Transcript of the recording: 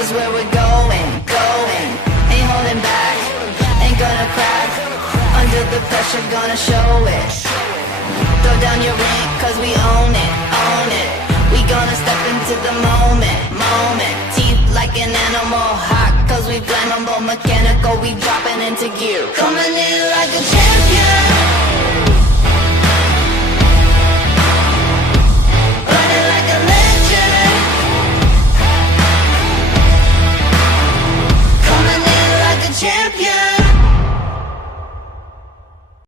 is where we're going, going. Ain't holding back, ain't gonna crack. Under the pressure, gonna show it. Throw down your ring, cause we own it, own it. We gonna step into the moment, moment. Teeth like an animal, hot cause we flammable. Mechanical, we dropping into gear. Coming in like a champion, running like a legend. Coming in like a champion.